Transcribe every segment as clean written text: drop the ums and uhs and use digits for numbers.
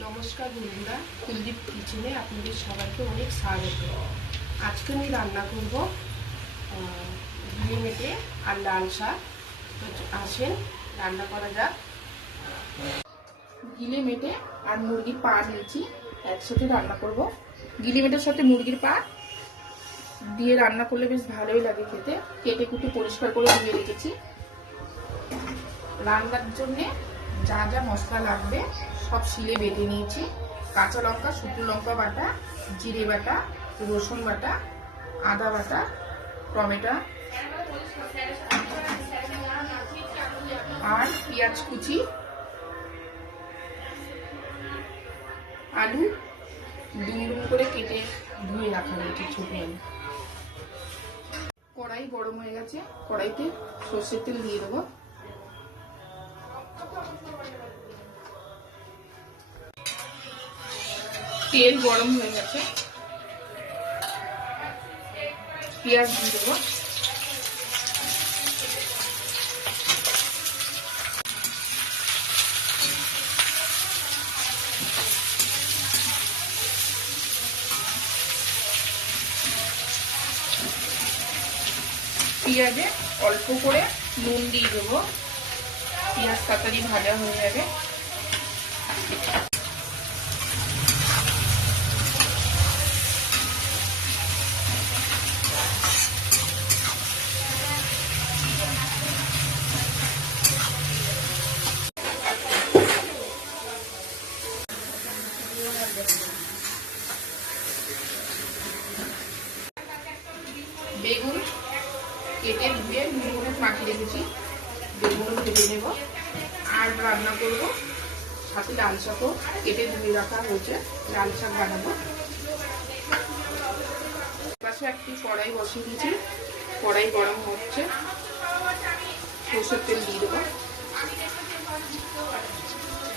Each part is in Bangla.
নমস্কার বন্ধুরা, কুলদীপ কিচেনে আপনাদের সবাইকে অনেক স্বাগত। আজকে আমি রান্না করব ঘি মেটে আর লাল শাক। তো আসেন রান্না করা যাক। গিলে মেটে আর মুরগির পা নিয়েছি, একসাথে রান্না করব। গিলে মেটের সাথে মুরগির পা দিয়ে রান্না করলে বেশ ভালোই লাগে খেতে। কেটে কুটে পরিষ্কার করে ধুয়ে রেখেছি। রান্নার জন্যে যা যা মশলা লাগবে সব শিলে বেটে নিয়েছি। কাঁচা লঙ্কা, শুকনো লঙ্কা বাটা, জিরে বাটা, রসুন বাটা, আদা বাটা, টমেটো আর পেঁয়াজ কুচি, আলু ডুম ডুম করে কেটে ধুয়ে রাখা হয়েছে ছোট আলু। কড়াই গরম হয়ে গেছে, কড়াইতে সর্ষের তেল দিয়ে দেবো। তেল গরম হয়ে গেছে, পেঁয়াজ দিয়ে দেবো। পেঁয়াজে অল্প করে নুন দিয়ে দেবো, পেঁয়াজ তাড়াতাড়ি ভাজা হয়ে যাবে। বেগুন কেটে ধুয়ে নুন হলুদ মাখিয়ে রেখেছি, বেগুনও ভেজে নেব আর রান্না করব। সাথে লাল শাকও কেটে ধুয়ে রাখা হয়েছে, লাল শাক বানাবো। পাশে একটি কড়াই বসিয়ে দিয়েছি, কড়াই গরম হচ্ছে, সরষের তেল দিয়ে দেবো।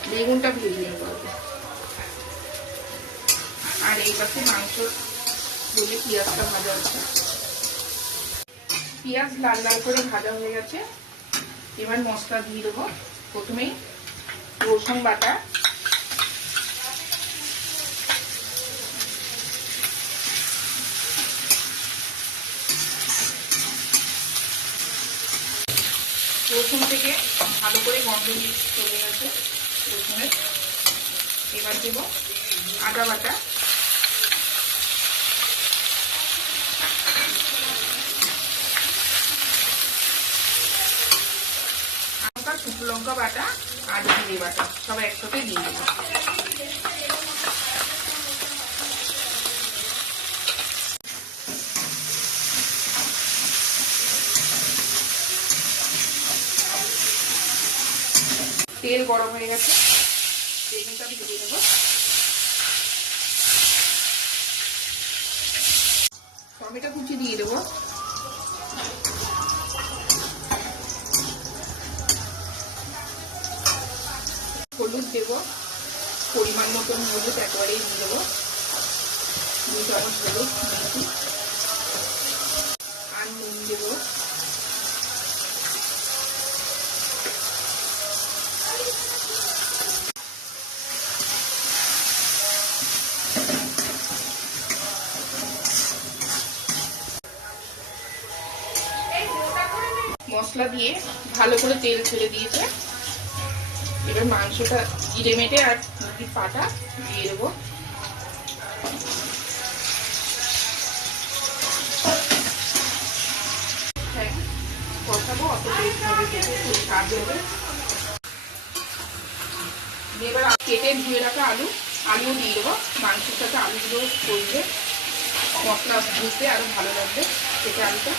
বেগুনটা ভেজে নেব আর এই পাশে মাংস দিয়ে পেঁয়াজটা ভাজা হচ্ছে। পেঁয়াজ লাল লাল করে ভাজা হয়ে গেছে, এবার মশলা দিয়ে দেবো। প্রথমেই রসুন বাটা, রসুন থেকে ভালো করে গন্ধ চলে গেছে রসুনের। এবার দেবো আদা বাটা, শুকনো লঙ্কা বাটা আর জিরে বাটা সব একসাথে দিয়ে দেবো। তেল গরম হয়ে গেছে, বেগুনটা ভেজে দেবো। টমেটো কুচি দিয়ে দেবো। হলুদ দেবো, পরিমাণ মতন হলুদ একবারেই দিয়ে দেবো। 2 চামচ হলুদ দিয়েছি আর নুন দেবো। মশলা দিয়ে ভালো করে তেল ছেড়ে দিয়েছে। এবার মাংসটা জিরে মেটে আর মুরগির পাটা দিয়ে দেবো। কষাবো, অত টেস্ট হবে, খুব স্বাদ হবে। এবার কেটে ধুয়ে রাখা আলু দিয়ে দেবো। মাংসের সাথে আলুগুলো করবে, মশলা বুঝতে আরো ভালো লাগবে কেটে আলুটা।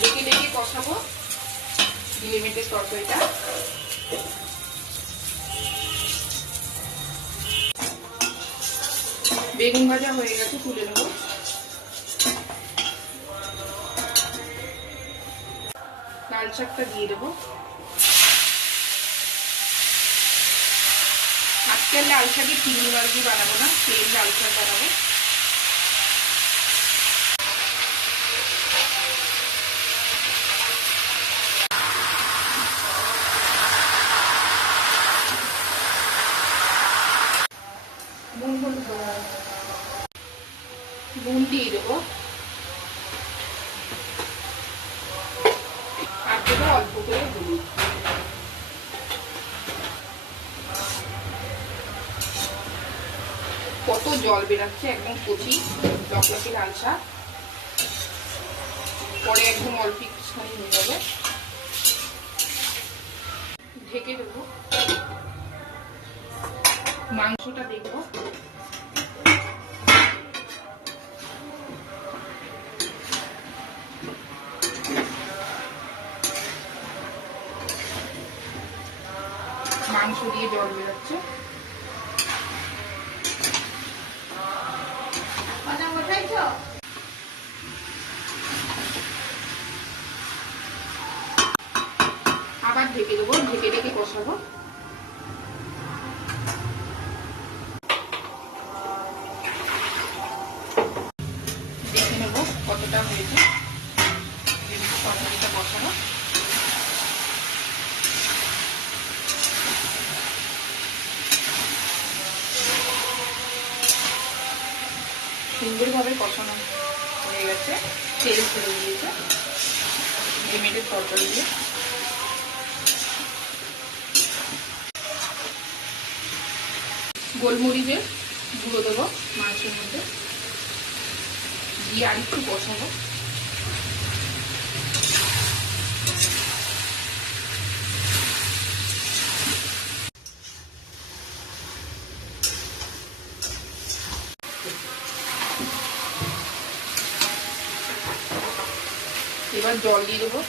ঢেকে ঢেকে কষাবো গিলে মেটের তরকারিটা। বেগুন ভাজা হয়ে গেছে, তুলে নেবো। লাল শাকটা দিয়ে দেবো। আজকে লাল শাকের চিংড়ি মাছ দিয়ে বানাবো না, প্লেন লাল শাক বানাবো। নুন দিয়ে দেবো, আর দেবো অল্প করে হলুদ। কত জল বেরাচ্ছে, একদম কচি লকলকে লাল শাক, পরে একদম অল্প একটুখানি হয়ে যাবে। ঢেকে দেবো, মাংসটা দেখবো। মাংস দিয়ে জল বেরোচ্ছে, আবার ঢেকে দেবো, ঢেকে ঢেকে কষাবো। দেখে নেবো কতটা হয়েছে, তরকারিটা কষানো। সুন্দরভাবে কষানো হয়ে গেছে, তেল ছেড়ে দিয়েছে ডিমের তরকারি দিয়ে। গোলমরিচের গুঁড়ো দেবো মাংসের মধ্যে দিয়ে আর একটু কষাবো। এবার জল দিয়ে দেবো,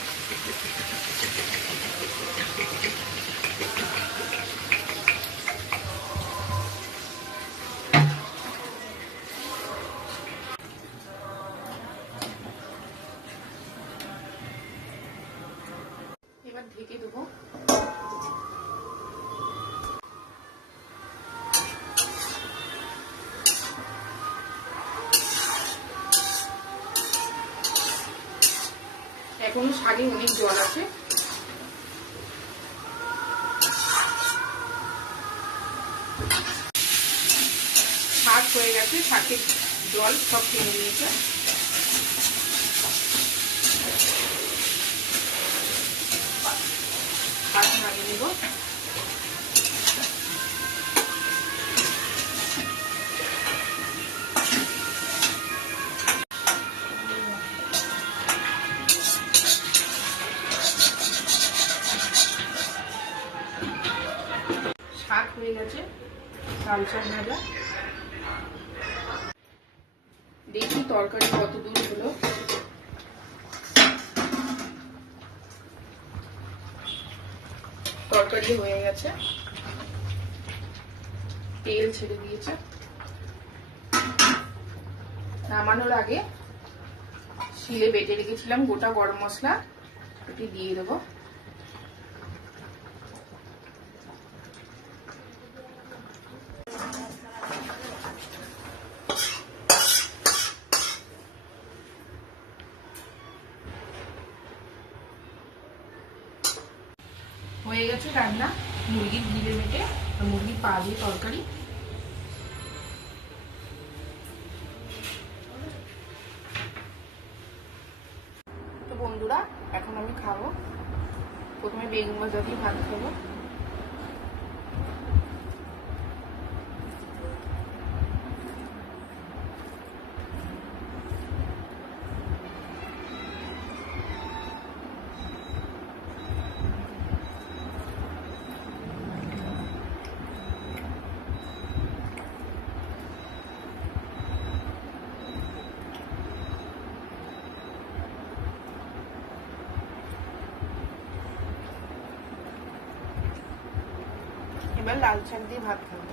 এবার ঢেকে দেবো। এখনো শাকে অনেক জল আছে, শাক হয়ে গেছে, শাকের জল সব টেনে নিয়েছে। শাক নামিয়ে নেব। শাক হয়ে গেছে, লাল শাক ভাজা। দেখি তরকারি কত দূর হলো। তরকারি হয়ে গেছে, তেল ছেড়ে দিয়েছে। নামানোর আগে শিলে বেটে রেখেছিলাম গোটা গরম মশলা, এটি দিয়ে দেবো। হয়ে গেছে রান্না, মুরগির জিরে মেটে মুরগির পা দিয়ে তরকারি। তো বন্ধুরা, এখন আমি খাবো। প্রথমে বেগুন ভাজা দিয়ে ভাত খাবো। এবার লাল শাক দিয়ে ভাত খাবো।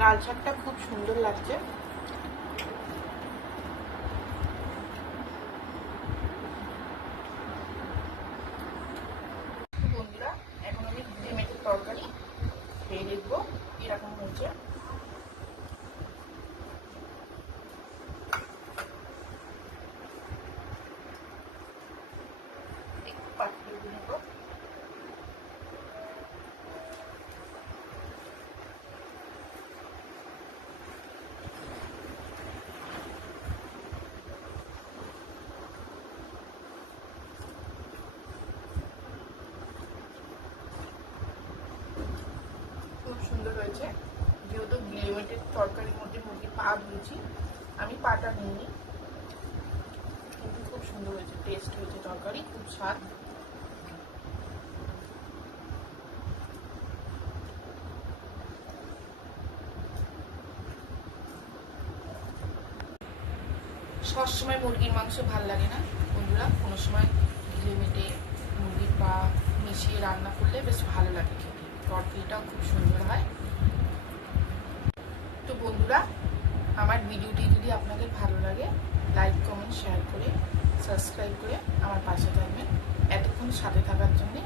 লাল শাকটা খুব সুন্দর লাগছে। বন্ধুরা, এখন আমি জিরে মেথির তরকারি খেয়ে দেখবো এরকম হয়েছে। নিয়েছি, আমি পাটা নিইনি, কিন্তু খুব সুন্দর হয়েছে, টেস্ট হয়েছে, তরকারি খুব স্বাদ। সবসময় মুরগির মাংস ভাল লাগে না বন্ধুরা, কোনো সময় ঢিলে মেটে মুরগির পা মিশিয়ে রান্না করলে বেশ ভালো লাগে খেতে, তরকারিটাও খুব সুন্দর হয়। তো বন্ধুরা, আমার ভিডিওটি যদি আপনাদের ভালো লাগে, লাইক কমেন্ট শেয়ার করে সাবস্ক্রাইব করে আমার পাশে থাকবেন। এতক্ষণ সাথে থাকার জন্য